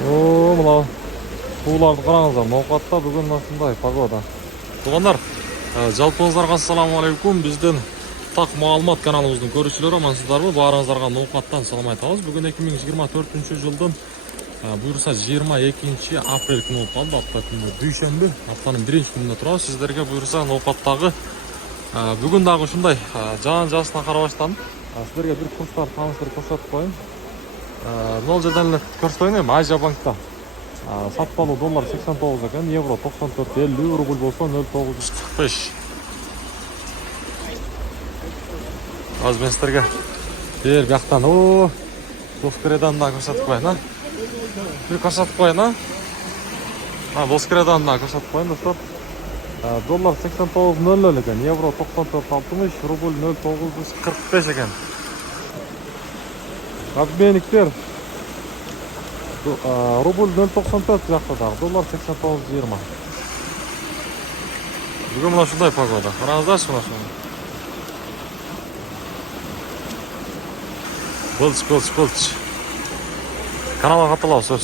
О, мынау суларды қараңыздар. Ноқатта бүгін осындай погода. Туғандар, жалпыңыздарға ассалаумағалейкум. Бізден так маалымат каналымыздың көрушілері амансыздарбы? Барыңыздарға ноқаттан салам айтабыз. Бүгін 2024 жылдың бұйырса 22 апрель күні болып қалды. Апта күні дүйшенбі, аптаның бірінші күнінде тұрады. Сіздерге бұйырса ноқаттағы бүгін дағы ушундай жан жасына қарап баштадым. Сіздерге бір курстар таныстырып көрсөтүп коеюн. Мынау жерден эле көрсөтөйүн эми Азия банкта сатпалуу доллар 89 экен, евро 94.50, рубль болсо 0.945. Азыр мен сіздерге бер бияктан Боскредан да көрсөтүп коеюн, Bir көрсөтүп коеюн, Боскредан да көрсөтүп коеюн, достор. Доллар 89.00 экен, евро 94.60, рубль 0.945 экен. Обменниктер рубль 0.94 жақта дағы, доллар 89.20. Бүгін мына шындай погода. Қараңыздаршы мына шындай. Былч. Каналға қатылау сөз